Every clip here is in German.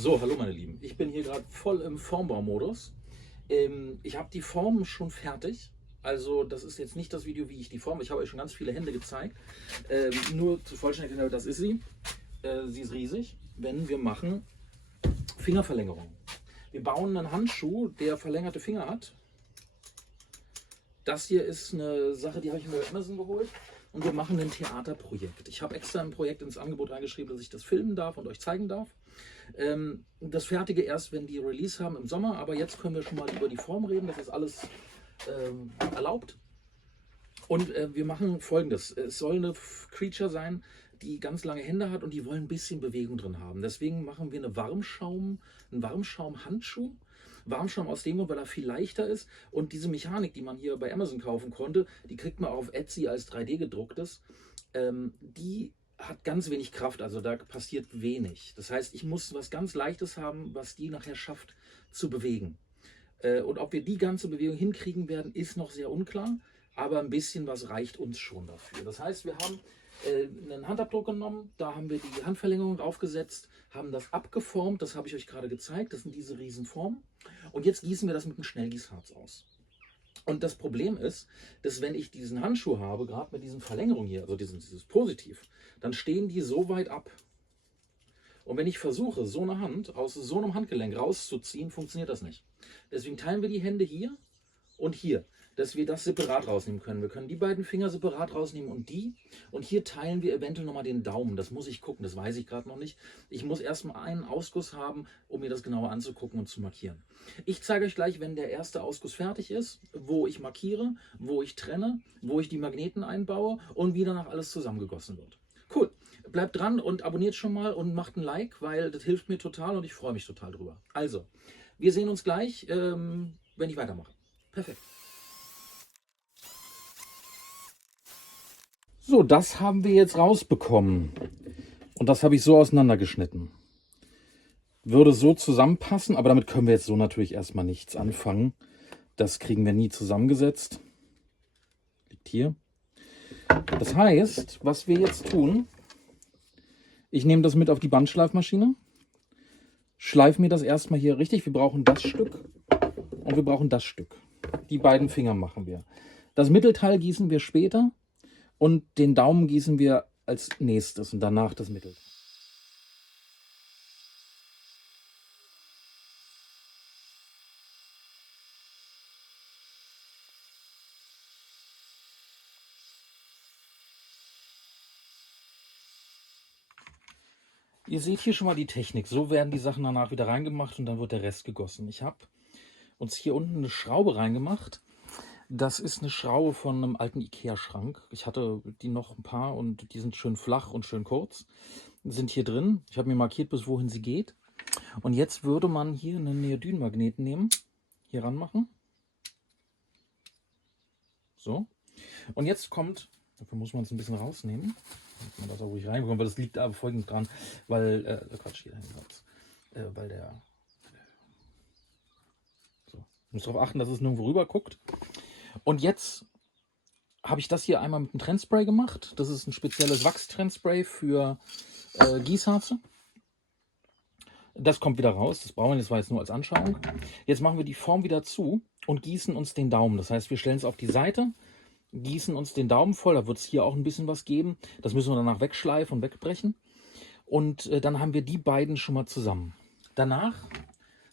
So, hallo meine Lieben. Ich bin hier gerade voll im Formbaumodus. Ich habe die Form schon fertig. Also das ist jetzt nicht das Video, wie ich die forme. Ich habe euch schon ganz viele Hände gezeigt. Nur zur Vollständigkeit, das ist sie. Sie ist riesig. Wenn wir machen Fingerverlängerung. Wir bauen einen Handschuh, der verlängerte Finger hat. Das hier ist eine Sache, die habe ich mir bei Amazon geholt. Und wir machen ein Theaterprojekt. Ich habe extra ein Projekt ins Angebot reingeschrieben, dass ich das filmen darf und euch zeigen darf. Das Fertige erst, wenn die Release haben im Sommer. Aber jetzt können wir schon mal über die Form reden. Das ist alles erlaubt. Und wir machen Folgendes. Es soll eine Creature sein, die ganz lange Hände hat und die wollen ein bisschen Bewegung drin haben. Deswegen machen wir einen Warmschaum-Handschuh. Warmschaum aus dem Grund, weil er viel leichter ist. Und diese Mechanik, die man hier bei Amazon kaufen konnte, die kriegt man auch auf Etsy als 3D gedrucktes. Die hat ganz wenig Kraft, also da passiert wenig. Das heißt, ich muss was ganz Leichtes haben, was die nachher schafft zu bewegen. Und ob wir die ganze Bewegung hinkriegen werden, ist noch sehr unklar. Aber ein bisschen was reicht uns schon dafür. Das heißt, wir haben einen Handabdruck genommen, da haben wir die Handverlängerung draufgesetzt, haben das abgeformt, das habe ich euch gerade gezeigt, das sind diese Riesenformen. Und jetzt gießen wir das mit einem Schnellgießharz aus. Und das Problem ist, dass wenn ich diesen Handschuh habe, gerade mit diesen Verlängerungen hier, also dieses Positiv, dann stehen die so weit ab. Und wenn ich versuche, so eine Hand aus so einem Handgelenk rauszuziehen, funktioniert das nicht. Deswegen teilen wir die Hände hier und hier, dass wir das separat rausnehmen können. Wir können die beiden Finger separat rausnehmen und die. Und hier teilen wir eventuell nochmal den Daumen. Das muss ich gucken, das weiß ich gerade noch nicht. Ich muss erstmal einen Ausguss haben, um mir das genauer anzugucken und zu markieren. Ich zeige euch gleich, wenn der erste Ausguss fertig ist, wo ich markiere, wo ich trenne, wo ich die Magneten einbaue und wie danach alles zusammengegossen wird. Cool. Bleibt dran und abonniert schon mal und macht ein Like, weil das hilft mir total und ich freue mich total drüber. Also, wir sehen uns gleich, wenn ich weitermache. Perfekt. So, das haben wir jetzt rausbekommen. Und das habe ich so auseinandergeschnitten. Würde so zusammenpassen, aber damit können wir jetzt so natürlich erstmal nichts anfangen. Das kriegen wir nie zusammengesetzt. Liegt hier. Das heißt, was wir jetzt tun, ich nehme das mit auf die Bandschleifmaschine, schleife mir das erstmal hier richtig. Wir brauchen das Stück und wir brauchen das Stück. Die beiden Finger machen wir. Das Mittelteil gießen wir später. Und den Daumen gießen wir als nächstes und danach das Mittel. Ihr seht hier schon mal die Technik. So werden die Sachen danach wieder reingemacht und dann wird der Rest gegossen. Ich habe uns hier unten eine Schraube reingemacht. Das ist eine Schraube von einem alten Ikea-Schrank. Ich hatte die noch ein paar und die sind schön flach und schön kurz. Sind hier drin. Ich habe mir markiert, bis wohin sie geht. Und jetzt würde man hier einen Neodynmagneten nehmen, hier ranmachen. So. Und jetzt kommt, dafür muss man es ein bisschen rausnehmen, damit man das auch ruhig reinbekommt, weil das liegt aber folgend dran, weil, Quatsch, hier weil der, so, muss darauf achten, dass es nirgendwo rüber guckt. Und jetzt habe ich das hier einmal mit einem Trennspray gemacht. Das ist ein spezielles Wachstrennspray für Gießharze. Das kommt wieder raus, das brauchen wir, das war jetzt nur als Anschauung. Jetzt machen wir die Form wieder zu und gießen uns den Daumen. Das heißt, wir stellen es auf die Seite, gießen uns den Daumen voll, da wird es hier auch ein bisschen was geben. Das müssen wir danach wegschleifen und wegbrechen. Und dann haben wir die beiden schon mal zusammen. Danach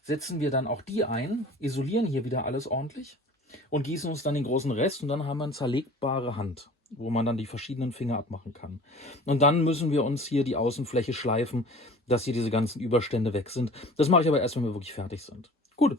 setzen wir dann auch die ein, isolieren hier wieder alles ordentlich und gießen uns dann den großen Rest und dann haben wir eine zerlegbare Hand, wo man dann die verschiedenen Finger abmachen kann. Und dann müssen wir uns hier die Außenfläche schleifen, dass hier diese ganzen Überstände weg sind. Das mache ich aber erst, wenn wir wirklich fertig sind. Gut.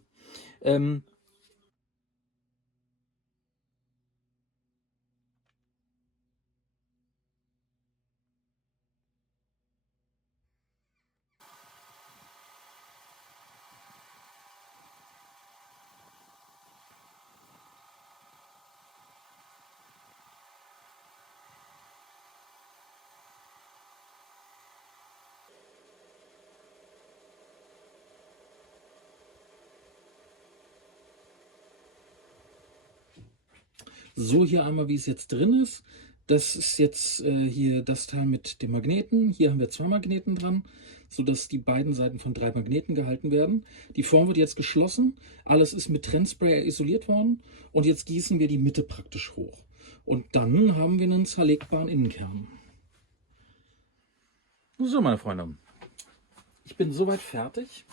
So hier einmal, wie es jetzt drin ist. Das ist jetzt hier das Teil mit dem Magneten. Hier haben wir 2 Magneten dran, sodass die beiden Seiten von 3 Magneten gehalten werden. Die Form wird jetzt geschlossen. Alles ist mit Trennsprayer isoliert worden. Und jetzt gießen wir die Mitte praktisch hoch. Und dann haben wir einen zerlegbaren Innenkern. So, meine Freunde, ich bin soweit fertig.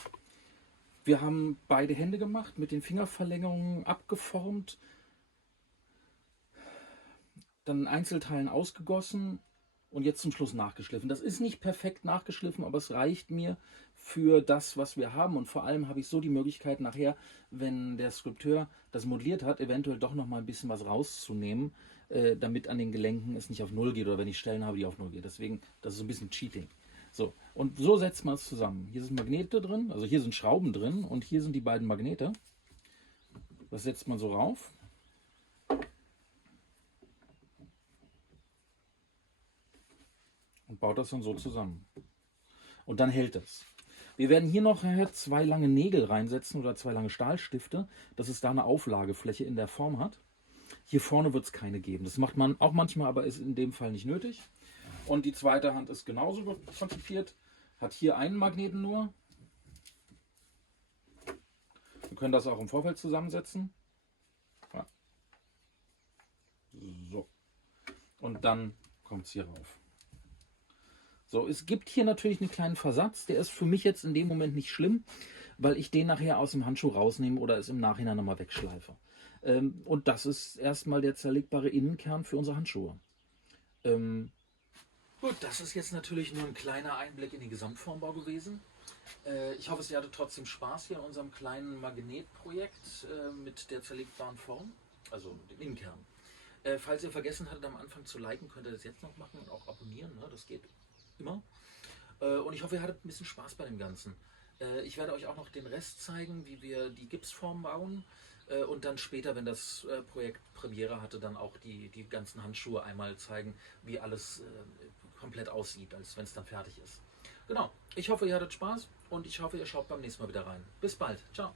Wir haben beide Hände gemacht, mit den Fingerverlängerungen abgeformt, dann in Einzelteilen ausgegossen und jetzt zum Schluss nachgeschliffen. Das ist nicht perfekt nachgeschliffen, aber es reicht mir für das, was wir haben. Und vor allem habe ich so die Möglichkeit nachher, wenn der Skulpteur das modelliert hat, eventuell doch noch mal ein bisschen was rauszunehmen, damit an den Gelenken es nicht auf Null geht oder wenn ich Stellen habe, die auf Null geht. Deswegen, das ist so ein bisschen Cheating. So, und so setzt man es zusammen. Hier sind Magnete drin, also hier sind Schrauben drin und hier sind die beiden Magnete. Das setzt man so rauf. Und baut das dann so zusammen. Und dann hält das. Wir werden hier noch 2 lange Nägel reinsetzen oder 2 lange Stahlstifte, dass es da eine Auflagefläche in der Form hat. Hier vorne wird es keine geben. Das macht man auch manchmal, aber ist in dem Fall nicht nötig. Und die zweite Hand ist genauso konzipiert. Hat hier einen Magneten nur. Wir können das auch im Vorfeld zusammensetzen. Ja. So. Und dann kommt es hier rauf. So, es gibt hier natürlich einen kleinen Versatz. Der ist für mich jetzt in dem Moment nicht schlimm, weil ich den nachher aus dem Handschuh rausnehme oder es im Nachhinein nochmal wegschleife. Und das ist erstmal der zerlegbare Innenkern für unsere Handschuhe. Gut, das ist jetzt natürlich nur ein kleiner Einblick in den Gesamtformbau gewesen. Ich hoffe, ihr hattet trotzdem Spaß hier in unserem kleinen Magnetprojekt mit der zerlegbaren Form, also dem Innenkern. Falls ihr vergessen hattet am Anfang zu liken, könnt ihr das jetzt noch machen und auch abonnieren, ne? Das geht immer. Und ich hoffe, ihr hattet ein bisschen Spaß bei dem Ganzen. Ich werde euch auch noch den Rest zeigen, wie wir die Gipsform bauen und dann später, wenn das Projekt Premiere hatte, dann auch die ganzen Handschuhe einmal zeigen, wie alles komplett aussieht, als wenn es dann fertig ist. Genau, ich hoffe, ihr hattet Spaß und ich hoffe, ihr schaut beim nächsten Mal wieder rein. Bis bald, ciao.